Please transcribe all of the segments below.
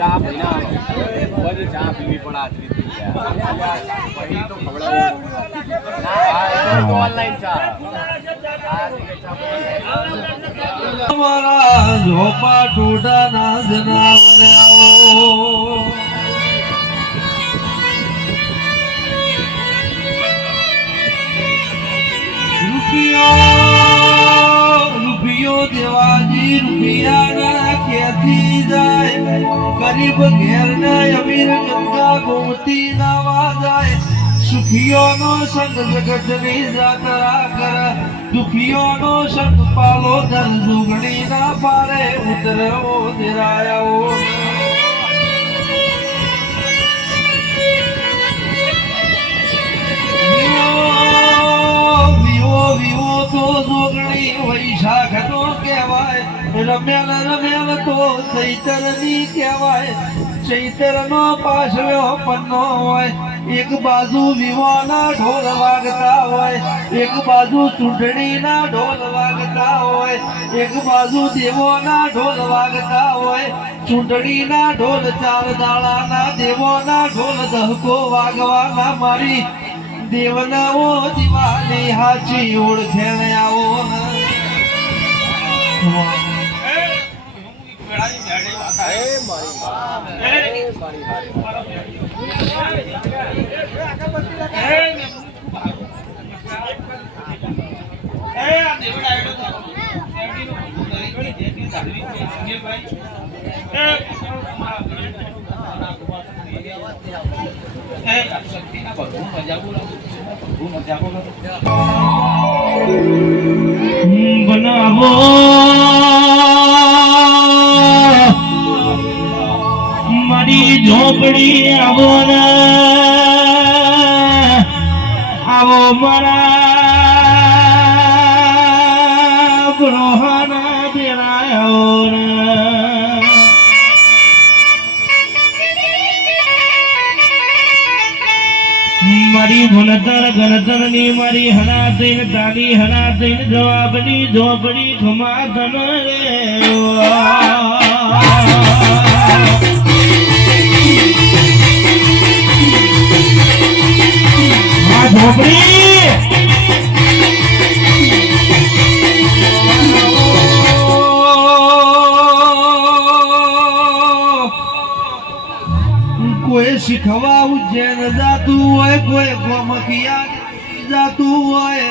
ચા પીના બધી ચા પીવી પડે પછી તો ખવડાવું ઓનલાઈન ચા મારા ઝોપા ટોટા ના જનાવર આવો રૂપિયો દેવાજી રૂપિયા ના ક્યાંથી જાય ગરીબ ઘેર ના અમીર ગંગા ગોમતી નાવા જાય સુખીઓનો સંગ જગત ની જાતરા કરે દુખીઓનો સંગ પાલો ધર દુગણી ના પારે ઉતરવો દેરાયો વિવો તો જોગણી વૈશાખ તો કહેવાય રમેલ તો ચૈતર ની કહેવાય ચૈતર નો પાછળ્યો પન્નો હોય એક બાજુ વિવાના ઢોલ વાગતા હોય એક બાજુ ચૂંટણી ના ઢોલ વાગતા હોય એક બાજુ દેવોના ઢોલ વાગતા હોય ચૂંટણી ના ઢોલ ચાર દાડાના દેવોના ઢોલ દહકો વાગવાના મારી દેવનાઓ દિવાળી હાચી ઓળખેણ આવો બનાવો મારી ઝોપડી આવો ને આવો મારા ગ્રહોના દેરાયો ને મારી ભણતર ગણતર ની મારી હના દઈને તાલી હના દઈને જવાબની ઝોપડી ખમા ધન રે આ ઝોપડી કોઈ શીખવા ઉજ્જૈન જાતું હોય કોઈ ગોમખિયા જાતું હોય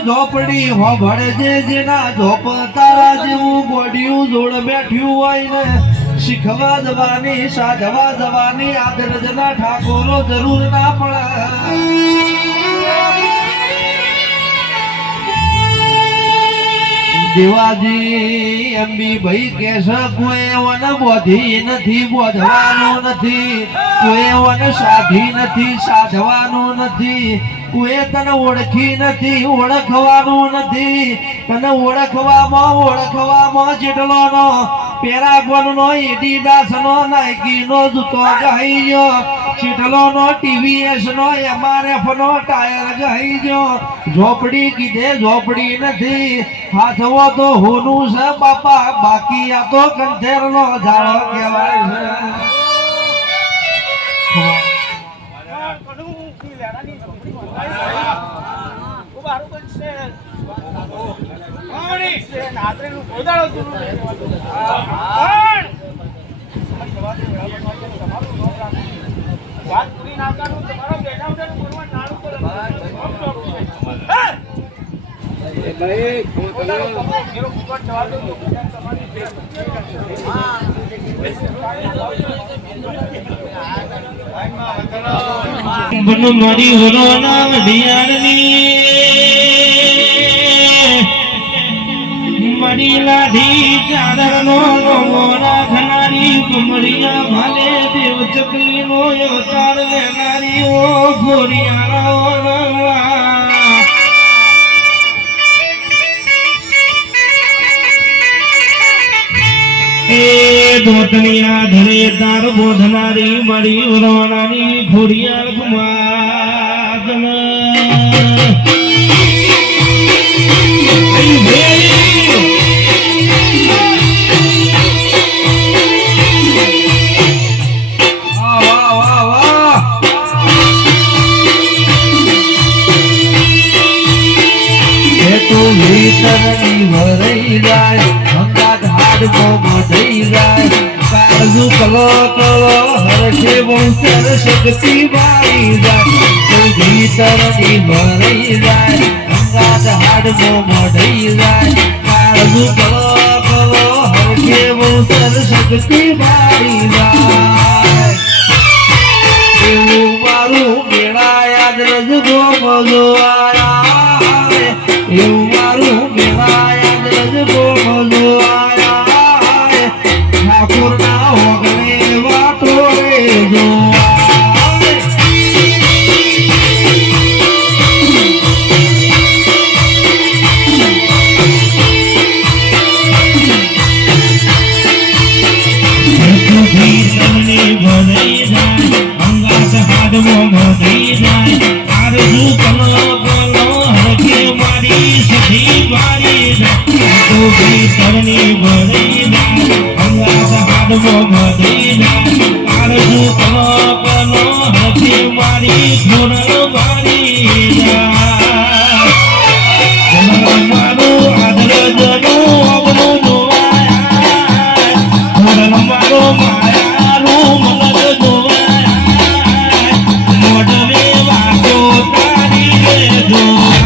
ઝોપડી હોભળે જેના ઝોપ તારા જેવું ગોડિયું જોડ બેઠ્યું હોય ને શીખવા જવાની સાધવા જવાની આદરજના ઠાકોરો જરૂર ના પડે દેવાજી અંબી ભાઈ કેસે કોઈ એવાને બોધી નથી બોધવાનું નથી કોઈ એવાને સાધી નથી સાધવાનું નથી કોઈ તને ઓળખી નથી ઓળખવાનું નથી તને ઓળખવામાં જેટલો નો પેરાગોન નો એડિડાસ નો નાઇકી નો જૂતો ગઈ ગયો ચીટલો નો ટીવીએસ નો એમઆરએફ નો ટાયર ગઈ ગયો ઝોપડી કીધે ઝોપડી નથી હાથવો તો હોનું છે બાપા બાકી આ તો કંઠેર નો ઝાડો કહેવાય મારી હોના ઢિયારની મારી લાઠી ચાદર નો મોરા ખનારી કમરિયા ભાલે દેવ ચકલી નો અવતાર લેનારી ઓ ગોરિયા તોતણિયા ધરે તાર બોધનારી મારી વરવાણાની ખોડિયાર કુમાર વાહ વાહ વાહ એ તો ભીતરની ભરાઈ જાય અંગાત હાડમાં મઢઈ જાય કાળજુ કલો કલો હરખે બહુચર શક્તિ મારી જાય તો ભીતરની ભરાઈ જાય અંગાત હાડમાં મઢઈ જાય કાળજુ કલો કલો હરખે બહુચર શક્તિ મારી જાય એવું મારું મેળાયા દ્રજ ગોમજો આયા એવું મારું મેળાયા દ્રજ ગોમજો આયા ઠાકોરના ઓગણે વાતો રે જો તમને ભરાઈ જાય અંગાત હાડમાં મઢઈ જાય આરજુ કલો કલો હરખે મારી સખી મારી જાય તો ભીતરની ભરાઈ જાય અંગાત હાડમાં મઢઈ જાય આરજુ કલો કલો હરખે મારી ખોડલ મારી જાય મારું આદર જનું અવનું જોવાય ખોડલ મારો માયાનું મગજ જોવાય મોઢને વાતો તારી રે જોવાય